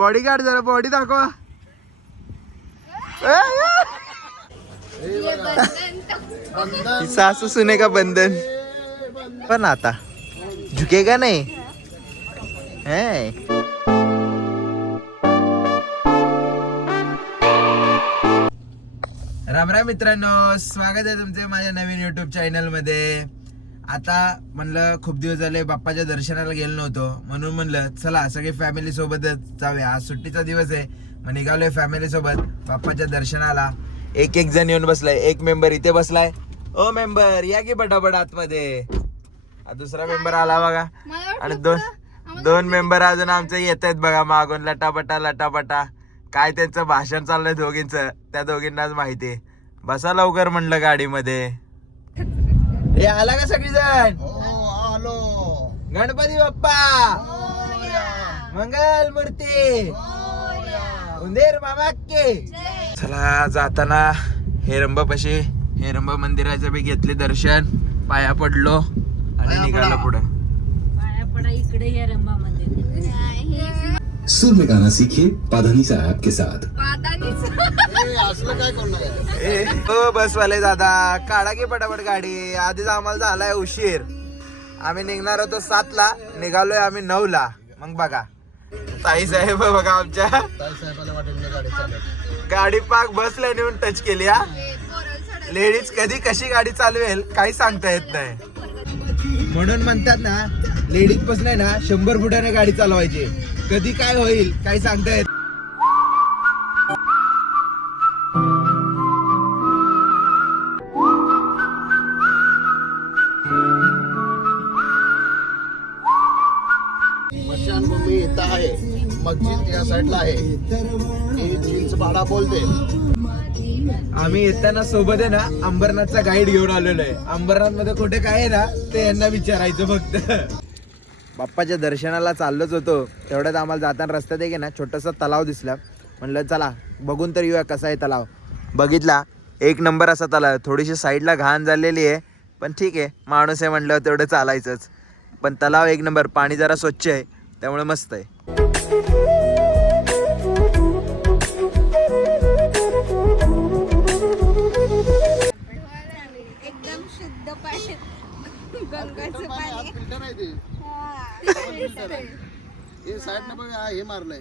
Body guard जरा body दाखवा. सासू सुने का बंधन पण आता झुकेगा नाही. राम राम मित्रांनो, स्वागत आहे तुमचे माझ्या नवीन युट्यूब चॅनल मध्ये. आता म्हणलं खूप दिवस झाले बाप्पाच्या दर्शनाला गेलो नव्हतो, म्हणून म्हणलं चला सगळे फॅमिली सोबतच जाऊया. आज सुट्टीचा दिवस आहे, मग निघालोय फॅमिली सोबत बाप्पाच्या दर्शनाला. एक एक जण येऊन बसलाय. एक मेंबर इथे बसलाय. ओ मेंबर या की पटापट आतमध्ये. दुसरा मेंबर आला बघा. आणि दोन मेंबर अजून आमचे येत आहेत बघा मागून लटापटा. काय त्यांचं भाषण चाललंय दोघींचं, त्या दोघींनाच माहिती. बसा लवकर म्हणलं गाडीमध्ये. हे आला का सगळीजण? आलो. गणपती बाप्पा मंगल मूर्ती उंदेर मामा के. चला जाताना हेरंबापाशी हेरंबा मंदिराचं बी घेतले दर्शन, पाया पडलो आणि निघालो पुढे. पाया पडा इकडे हेरंबा मंदिर. सुर में गाना सीखिए पाधानीसा ऐप के साथ. असलं काय करणार? हो बसवाले दादा काढा की पटापट गाडी. आधीच आम्हाला झालाय उशीर. आम्ही निघणार होतो 7 ला, निघालोय आम्ही 9 ला. मग बघा ताई साहेब बघा आमच्या साहेबाला वाटेल गाडी चालत. गाडी पाक बसला नेऊन टच केली. हा लेडीज कधी कशी गाडी चालवेल काही सांगता येत नाही. म्हणून म्हणतात ना लेडीज पासून आहे ना 100 फुटाने गाडी चालवायची. कधी काय होईल काही सांगता येत. मम्मी इथं आहे, मस्जिद या साईडला आहे. ही चिंचपाडा बोलते. आम्ही येताना सोबत आहे ना अंबरनाथचा गाईड घेऊन आलेलो आहे. अंबरनाथ मध्ये कुठे काय आहे ना ते यांना विचारायचं फक्त. बाप्पाच्या दर्शनाला चाललोच होतो, तेवढ्यात आम्हाला जाताना रस्त्यात एक ना छोटासा तलाव दिसला. म्हणलं चला बघून तर येऊया कसा आहे तलाव. बघितला, 1 नंबर असा तलाव. थोडीशी साईडला घाण झालेली आहे, पण ठीक आहे माणूस आहे म्हणलं तेवढं चालायचंच. पण तलाव 1 नंबर. पाणी जरा स्वच्छ आहे त्यामुळे मस्त आहे. एकदम शुद्ध पाणी, गंगाचं पाणी. फिल्टर आहे ते. हे साईडनं बघा हे मारलंय.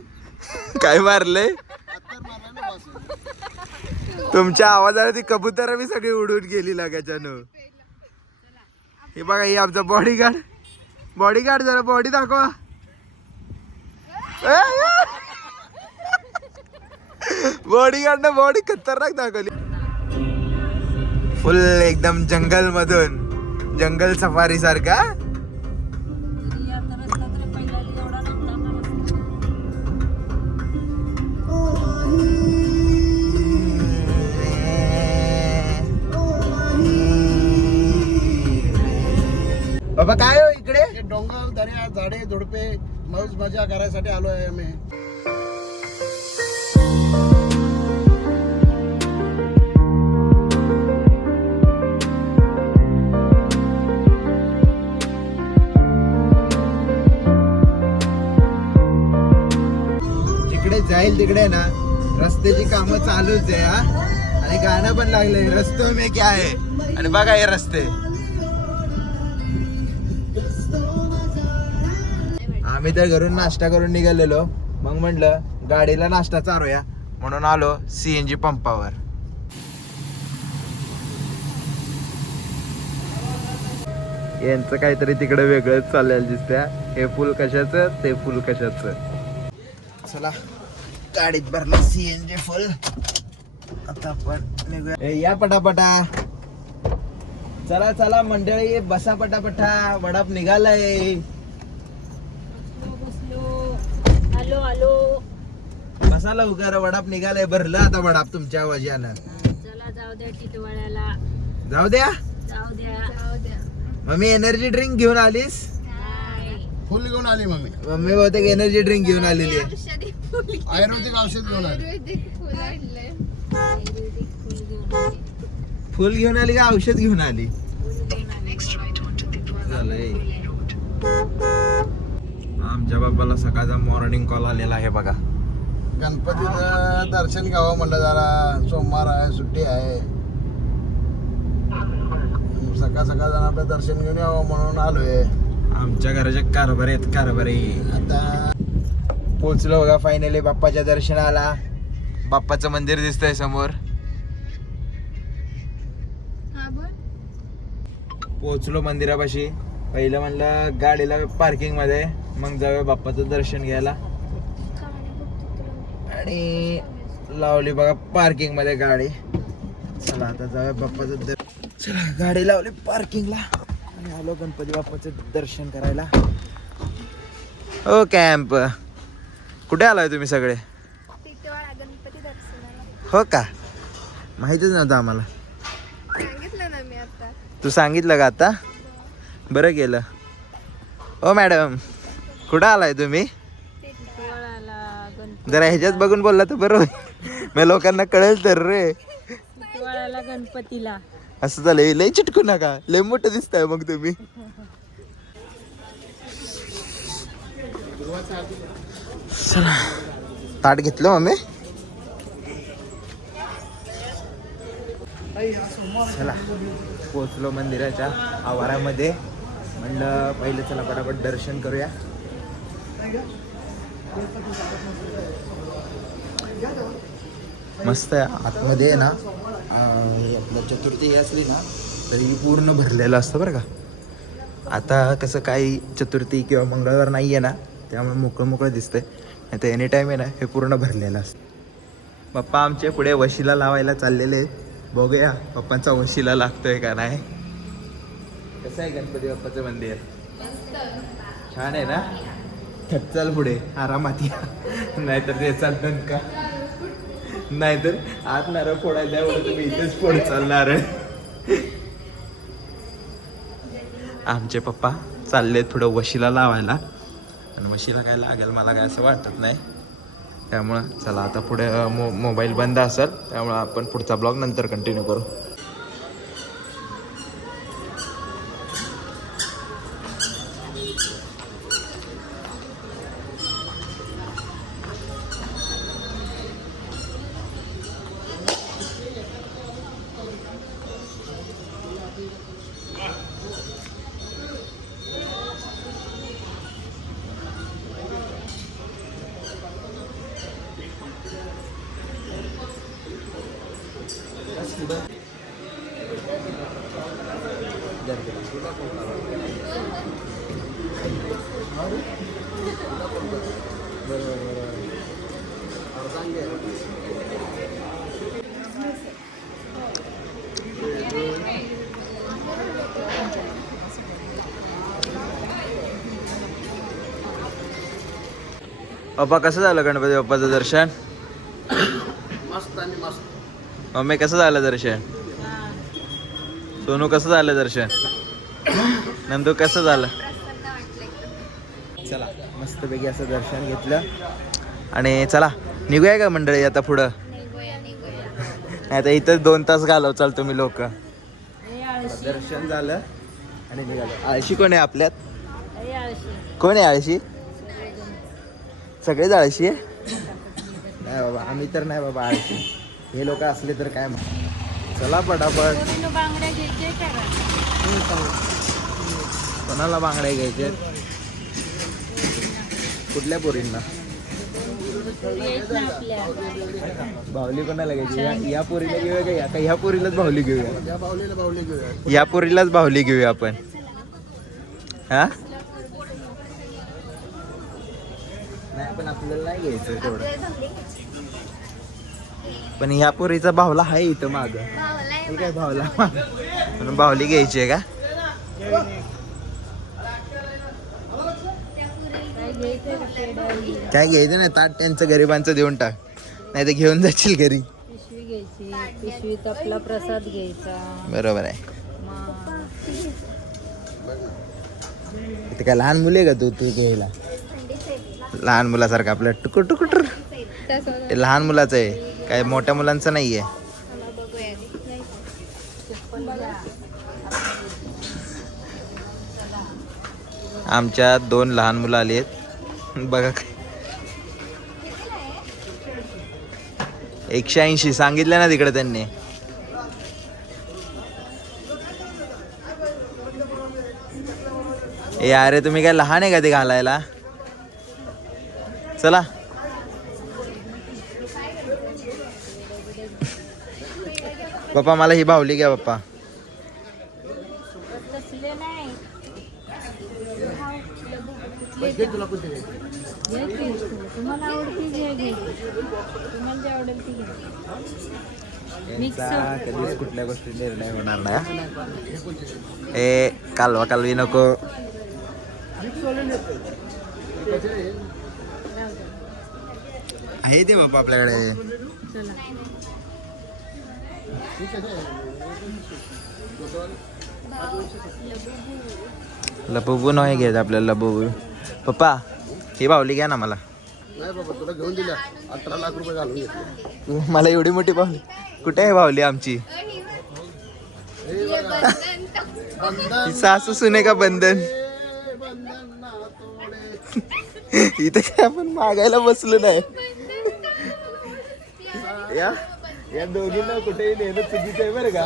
काय मारले? अत्तर मारलंय ना बस. तुमच्या आवाजाने ती कबुतर मी सगळी उडून गेली लगाच्यानं. हे बघा ही आमचा बॉडीगार्ड जरा बॉडी दाखवा. बॉडीगार्ड ना बॉडी खतरनाक दाखवली. फुल एकदम जंगल मधून, जंगल सफारी सारखा. बाबा काय हो इकडे? हे डोंगर दर्या झाडे झुडपे मौज मजा करायसाठी आलो आहे आम्ही. जिकडे जाईल तिकडे ना रस्त्याची कामं चालूच आहे. हा आणि गाणं पण लागलंय रस्तो में क्या है. आणि बघा हे रस्ते. आम्ही तर घरून नाश्ता करून निघालेलो, मग म्हटलं गाडीला नाश्ता चालूया म्हणून आलो CNG पंपावर. यांचं काहीतरी तिकडे वेगळंच चाललेलं दिसतंय. हे फुल कशाचं ते फुल कशाचं. चला गाडीत भरलं CNG फुल. आता आपण निघूया. या पटापटा. चला चला मंडळी बसा पटापटा. वडाप निघालाय. हॅलो बसा लवकर, वडाप निघालाय. भरलं आता वडाप तुमच्या वजानं. चला जाऊ द्या टिटवाळ्याला. जाऊ द्या. मम्मी एनर्जी ड्रिंक घेऊन आलीस? फुल घेऊन आली मम्मी. मम्मी बहुतेक एनर्जी ड्रिंक घेऊन आलेली आहे. आयुर्वेदिक औषध घेऊन आली. फुल घेऊन आली का औषध घेऊन आली? आमच्या बाबाला सकाळचा मॉर्निंग कॉल आलेला आहे बघा. गणपतीचं दर्शन घ्यावं म्हणलं, जरा सोमवार आहे, सुट्टी आहे, सकाळ सकाळ जरा आपलं दर्शन घेऊन यावं म्हणून आलोय. आमच्या घराच्या कारभारी आहेत कारभारी. आता पोचलो बघा फायनली बाप्पाच्या दर्शनाला. बाप्पाचं मंदिर दिसतंय समोर. हा बोल. पोचलो मंदिरापाशी. पहिलं म्हणलं गाडीला पार्किंग मध्ये, मग जाऊया बाप्पाचं दर्शन घ्यायला. आणि लावली बघा पार्किंग मध्ये गाडी. चला आता जाऊया बाप्पाचं चला गाडी लावली पार्किंगला आणि आलो गणपती बाप्पाचं दर्शन करायला. ओ कॅम्प, कुठे आलाय तुम्ही सगळे? टिटवाळा गणपती दर्शनाला. हो का, माहितीच नव्हतं आम्हाला. सांगितलं ना मी आता. तू सांगितलं का आता? बरं केलं. ओ मॅडम, कुठं आलाय तुम्ही? टिटवाळ्याला गणपती. जरा ह्याच्यात बघून बोलला तर बरं मी लोकांना कळेल तर रे. टिटवाळ्याला गणपतीला. असं झालं, लय चिटकू नका, लय मोठं दिसताय मग तुम्ही. चला ताट घेतलं मम्मी. चला पोचलो मंदिराच्या आवारामध्ये. म्हणलं पहिलं चला पटापट दर्शन करूया. मस्त आहे आतमध्ये आहे ना. आपलं चतुर्थी असली ना तरी पूर्ण भरलेलं असतं बरं का. आता कसं काही चतुर्थी किंवा मंगळवार नाही आहे ना, त्यामुळे मोकळं मोकळं दिसतंय. नाही तर एनी टाईम आहे ना हे पूर्ण भरलेलं असतं. पप्पा आमचे पुढे वशिला लावायला चाललेले आहेत. बघूया पप्पांचा वशिला लागतोय का नाही. कसं आहे गणपती बाप्पाचं मंदिर? छान आहे ना. चल पुढे आरामात या, नाहीतर ते चालतं का, नाहीतर आत नारळ फोडायला एवढं तुम्ही इथेच फोड चालणार. आमचे पप्पा चालले थोडं वशिला लावायला, आणि वशिला काय लागेल मला काय असं वाटत नाही. त्यामुळं चला आता पुढे मोबाईल बंद असेल, त्यामुळं आपण पुढचा ब्लॉग नंतर कंटिन्यू करू. बाप्पा कसं झालं गणपती बाप्पाचं दर्शन? मस्त आणि मस्त. मम्मी कसं झालं दर्शन? सोनू कसं झालं दर्शन? नंदू कसं झालं? चला मस्तपैकी असं दर्शन घेतलं आणि चला निघूया का मंडळी आता पुढं? नाही तर इथंच 2 तास घालव चाल तुम्ही लोक. दर्शन झालं आणि निघालो. आळशी कोण आहे आपल्यात? कोण आहे आळशी? सगळेच आळशी आहे? नाही बाबा, आम्ही तर नाही बाबा आळशी. हे लोक असले तर काय. चला पटापट. बांगड्या घ्यायचे का? कोणाला बांगड्या घ्यायचे? कुठल्या पोरींना? बाहुली कोणाला घ्यायची? या पोरीला घेऊया का? का ह्या पोरीलाच बाहुली घेऊया? त्या बाहुलीला बाहुली घेऊया. या पोरीलाच बाहुली घेऊया आपण. हा नाही पण आपल्याला नाही घ्यायचं तेवढं. पण ह्या पोरीचा बाहुला आहे इथं माग. ठीक आहे बाहुला म्हणून बाहुली घ्यायची आहे का? काय घ्यायचं नाही, ताट त्यांचं गरिबांचं देऊन टाक, नाही तर घेऊन जाशील घरी. पिशवी घ्यायची, पिशवीत आपला प्रसाद घ्यायचा. बरोबर आहे. इथे काय लहान मुले का तू घ्यायला? लहान मुलासारखं आपलं टुकुर टुकुटर. ते लहान मुलाचं आहे, काय मोठ्या मुलांचं नाही आहे. आमच्या 2 लहान मुलं आली आहेत बघा. काय 180 सांगितलं ना तिकडे त्यांनी. ए अरे तुम्ही काय लहान आहे का ते घालायला? चला पप्पा मला ही बाहुली घ्या पप्पा. तसले नाही तुला कोणती घ्यायची? घ्या की. तुम्हाला आवडती घ्या घे. तुम्हाला जे आवडेल ती घ्या. यांचा कधीच कुठल्या गोष्टी निर्णय होणार नाही. ए कालवा कालवी नको. आहे ते बाप्पा आपल्याकडे. चला लबुबू नाही घ्यायचं आपल्याला. लबुबू पप्पा ही बाहुली घ्या ना मला. नाही बाबा तुला घेऊन दिल्या 18 लाख रुपये घालून घेतले. मला एवढी मोठी बाहुली कुठे आहे? बाहुली आमची ही सासू सुने का बंधन. इथं काय आपण मागायला बसलो नाही. या दोघींना कुठेही नेणं चुकीचं आहे बरं का.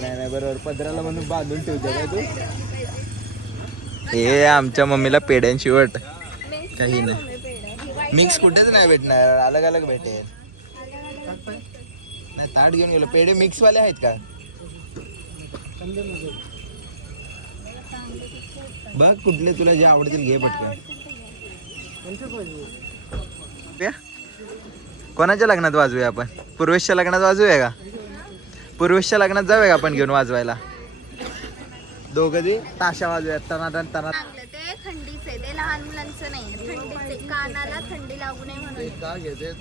नाही बरोबर पदराला म्हणून बांधून ठेवते काय तू. हे आमच्या मम्मीला पेड्यांची वट काही नाही. मिक्स कुठेच नाही भेटणार, अलग अलग भेटेल. नाही ताट घेऊन गेलो. पेढे मिक्स वाले आहेत का? बघ कुठले तुला जे आवडतील घे पटकन. कोणाच्या लग्नात वाजूया आपण? पूर्वेशच्या लग्नात वाजूया का? पूर्वेशच्या लग्नात जाऊया का आपण घेऊन वाजवायला? दोघं दे ताशा वाजूया. टनाटन टना. चांगलं ते थंडीचे, ते लहान मुलांचं नाही, थंडीचे, कानाला थंडी लागू नये म्हणून का घेते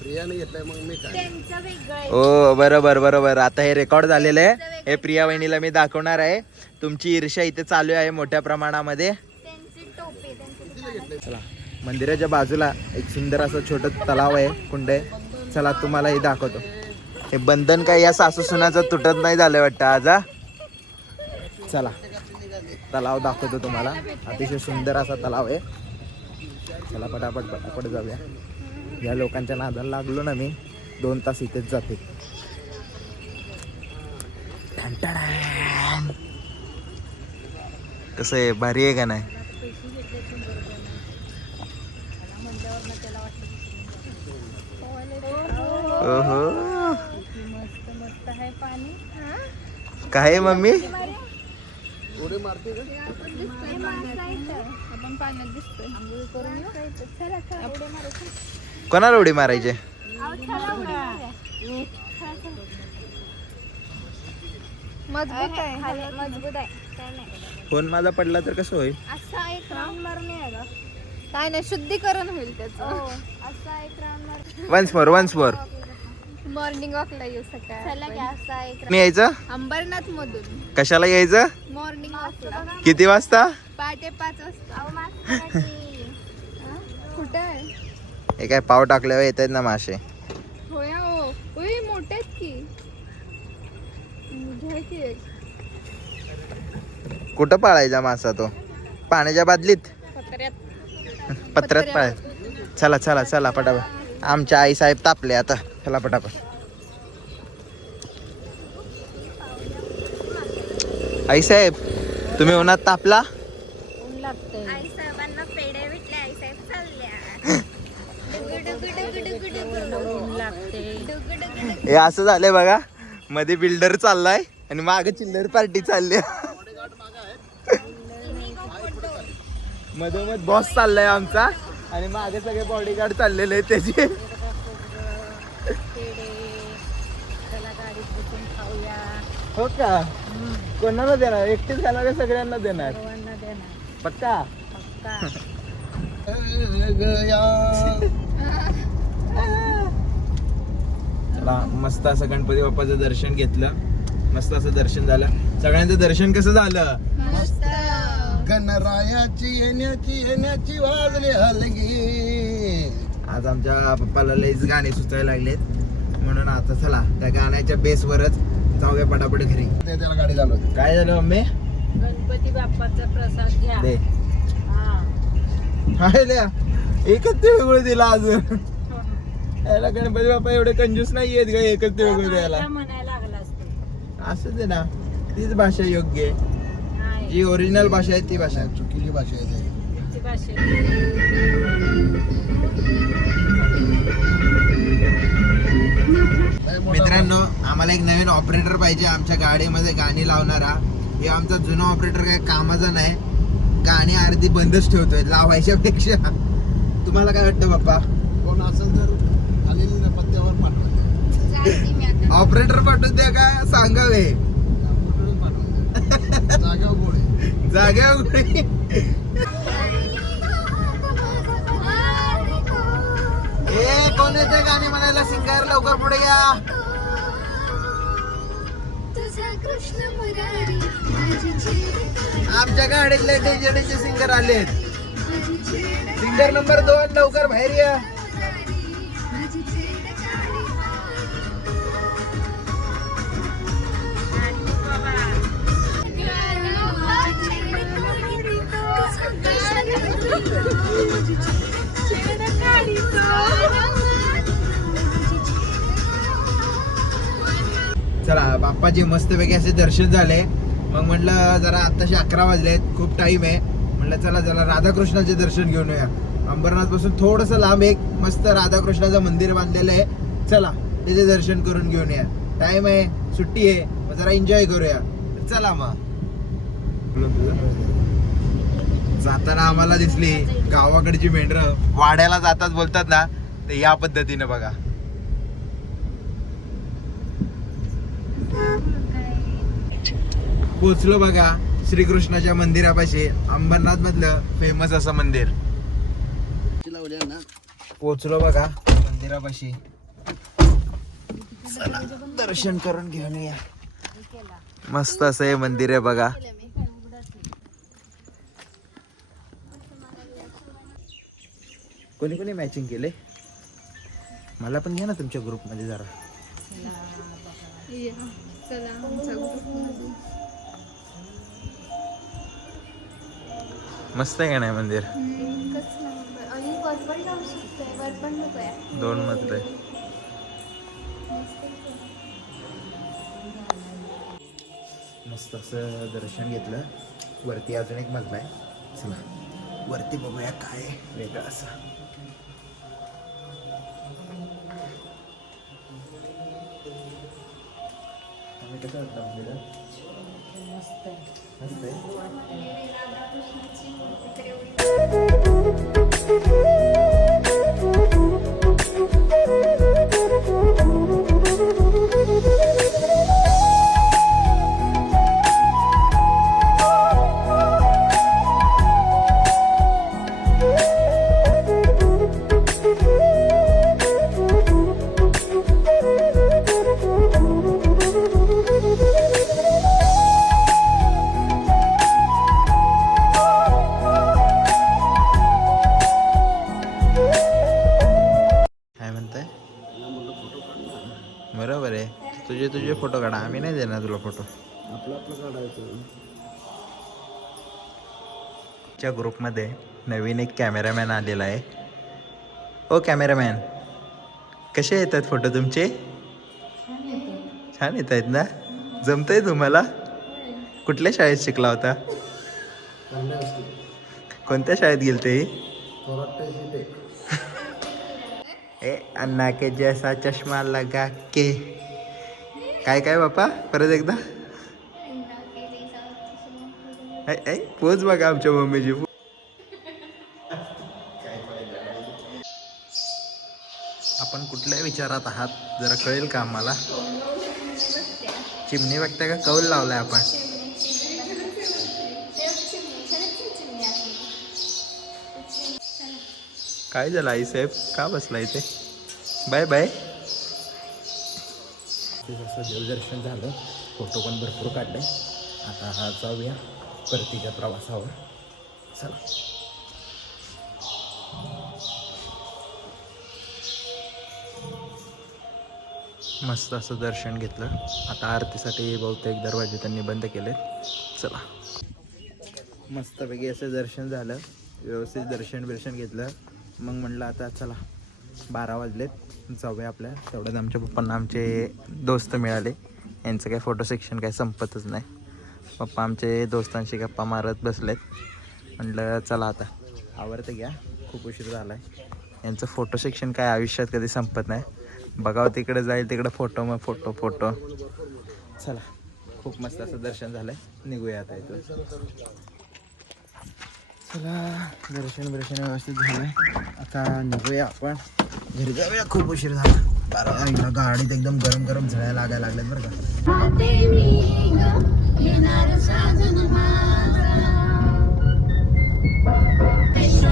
प्रियाने घेतलंय मग मी काय. त्यांचं वेगळं आहे. ओ बरोबर बरोबर. आता हे रेकॉर्ड झालेलं आहे. हे प्रिया वहिनीला मी दाखवणार आहे. तुमची ईर्ष्या इथे चालू आहे मोठ्या प्रमाणामध्ये. त्यांची टोपी, त्यांची चला मंदिराच्या बाजूला एक सुंदर असं छोटं तलाव आहे, कुंड आहे. चला तुम्हाला हे दाखवतो. हे बंधन काय या सासू सुनाचं तुटत नाही झालं वाटतं आज. चला तलाव दाखवतो तुम्हाला. अतिशय सुंदर असा तलाव आहे. चला पटापट पटापट जाऊया. या लोकांच्या नादाला लागलो ना मी 2 तास इथेच जाते. कसं आहे, भारी आहे का नाही? ओहो मस्त मस्त आहे पाणी. काय आहे मम्मी? उडी मारते का? आपण पाण्यात दिसतोय. चला, चला, उड्या मारू. कोणाला उडी मारायचे? चला, उड्या मारूया. मजबूत आहे, मजबूत आहे. काय नाही, फोन माझा पडला तर कसं होईल? असा एक राऊंड मारून यायला काय नाही, शुद्धीकरण होईल त्याचं. असा एक राऊंड मार. वन्स मोर मॉर्निंग वॉकला येऊ सकाळ. चला की असा एक मी यायचं. अंबरनाथ मधून कशाला यायचं? मॉर्निंग वॉकला किती वाजता? पहाटे 5 वाजता. कुठं आहे? हे काय पाव टाकल्यावर येत आहेत ना मासे. होया हो, उई मोठे आहेत की. घ्या की एक. कुठं पाळायचा मासा तो? पाण्याच्या बादलीत पत्र्यात पाळ. चला चला चला पटापट. आमच्या आई साहेब तापले आता. चला पटापट. आई साहेब तुम्ही उन्हात तापला? ऊन लागतंय. आई साहेबांना पेढे भेटले. आई साहेब चालल्या. ऊन लागते. हे असं झालंय बघा. मध्ये बिल्डर चाललाय आणि मागे चिल्लर पार्टी चालली. मधोमध बॉस चाललाय आमचा आणि मागे सगळे बॉडीगार्ड चाललेले आहेत त्याचे. चला गाडीत बसून खाऊया. हो का? कोणाला देणार? एकटीच खाणार का सगळ्यांना देणार? सर्वांना देणार पक्का? पक्का. चला मस्त असं गणपती बाप्पाचं दर्शन घेतलं. मस्त असं दर्शन झालं. सगळ्यांचं दर्शन कसं झालं? गणरायाची येण्याची वाजली हलगी. आज आमच्या पप्पाला लईच गाणे सुचायला लागलेत म्हणून आता चला त्या गाण्याच्या बेसवरच जाऊया पटापट घरी. त्याला गाडी चालवते. काय झालं मम्मी? गणपती बाप्पाचा प्रसाद घ्या. दे. हा. हाय लिया. एकच ते वेगळं दिला अजून. याला गणपती बाप्पा एवढे कंजूस नाही आहेत का एकच ते वेगळं द्यायला. मला म्हणायला लागला असतो. असं दे ना, तीच भाषा योग्य आहे. नाही, जी ओरिजिनल भाषा आहे ती भाषा. चुकीची भाषा आहे ती. तुमची भाषा. लय मोठा मित्रांनो, आम्हाला एक नवीन ऑपरेटर पाहिजे आमच्या गाडीमध्ये गाणी लावणारा. हे आमचा जुना ऑपरेटर काय कामाचा नाही, गाणी अर्धी बंदच ठेवतोय लावायच्या पेक्षा. तुम्हाला काय वाटतं बाप्पा? कोण असेल तर खालील पत्त्यावर पाठवा. ऑपरेटर पाठवून द्या का सांगावे? कॉम्प्युटरच पाठवा. जागा गोळे. जाग्यावर ए कोण येते गाणी म्हणायला? सिंगर लवकर पुढे या. आमच्या गाडीतले डीजे सिंगर आलेत. सिंगर नंबर 2 लवकर बाहेर या. चला बाप्पाचे मस्तपैकी असे दर्शन झाले. मग म्हटलं जरा आत्ताशे 11 वाजलेत, खूप टाइम आहे. म्हटलं चला जरा राधाकृष्णाचे दर्शन घेऊन येऊया. अंबरनाथ पासून थोडस लांब एक मस्त राधाकृष्णाचं मंदिर बांधलेलं आहे. चला त्याचे दर्शन करून घेऊन या. टाइम आहे, सुट्टी आहे, मग जरा एन्जॉय करूया. चला मग. जाताना आम्हाला दिसली गावाकडची मेंढरं. वाड्याला जातात बोलतात ना, तर या पद्धतीने बघा. पोचलो बघा श्रीकृष्णाच्या मंदिरापाशी. अंबरनाथ मधलं फेमस असं मंदिर. लावल्या ना. पोचलो बघा मंदिरापाशी. चला, दर्शन करून घेऊन या. मस्त असं हे मंदिर आहे बघा. कोणी कोणी मॅचिंग केले? मला पण घ्या ना तुमच्या ग्रुप मध्ये जरा. मस्त आहे का नाही मंदिर? 2 मजले. मस्त असं दर्शन घेतलं. वरती अजून एक मजला आहे. चला वरती बघूया काय आहे वेगळं असं. कसं वाटलं मंदिर? मस्त आहे. मस्त आहे. बरोबर आहे. तुझे फोटो काढा, आम्ही नाही देणार तुला फोटो. आपलं काढायचं. च्या ग्रुपमध्ये नवीन एक कॅमेरामॅन आलेला आहे. ओ कॅमेरामॅन, कसे येतात फोटो तुमचे? छान येत आहेत ना? जमतंय तुम्हाला? कुठल्या शाळेत शिकला होता? कोणत्या शाळेत गेलते? ए अन्ना के जैसा चष्मा लगा के. काय काय बापा? परत एकदा. पोच बघा आमच्या मम्मीची. आपण कुठल्या विचारात आहात जरा कळेल का आम्हाला? चिमणी बघता का? कौल लावलाय आपण. काय झालं आई साहेब, का बसला इथे? Bye bye. जसं देवदर्शन झालं, फोटो पण भरपूर काढले. आता हा जाऊया परतीच्या प्रवासावर. चला. मस्त असं दर्शन घेतलं. आता आरतीसाठी बहुतेक दरवाजे त्यांनी बंद केले. चला. मस्तपैकी असं दर्शन झालं, व्यवस्थित दर्शन घेतलं. मग म्हणलं आता चला 12 वाजलेत जाऊया आपल्या. तेवढ्यात आमच्या पप्पांना आमचे दोस्त मिळाले. यांचं काय फोटो सेक्शन काय संपतच नाही. पप्पा आमचे दोस्तांशी गप्पा मारत बसलेत. म्हटलं चला आता आवरतं घ्या, खूप उशीर झाला आहे. यांचं फोटो सेक्शन काय आयुष्यात कधी संपत नाही. बघावं तिकडे जाईल तिकडे फोटो, मग फोटो. चला खूप मस्त असं दर्शन झालं आहे, निघूया आता इथून. चला दर्शन व्यवस्थित झालं आहे. आता निघूया आपण घरी जाऊया, खूप उशीर झाला. 12 गाडीत एकदम गरम झळ्या लागायला लागल्यात बरं का.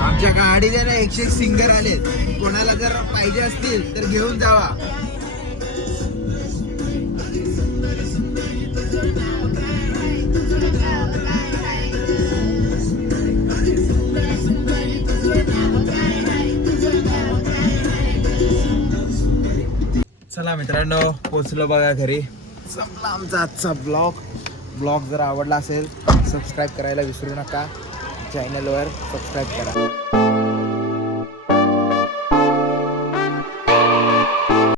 आमच्या गाडीत ना 101 सिंगर आलेत. कोणाला जर पाहिजे असतील तर घेऊन जावा. चला मित्रांनो, पोचलो बघा घरी. संपला आमचा आजचा ब्लॉग जर आवडला असेल सबस्क्राईब करायला विसरू नका. चॅनलवर सबस्क्राईब करा.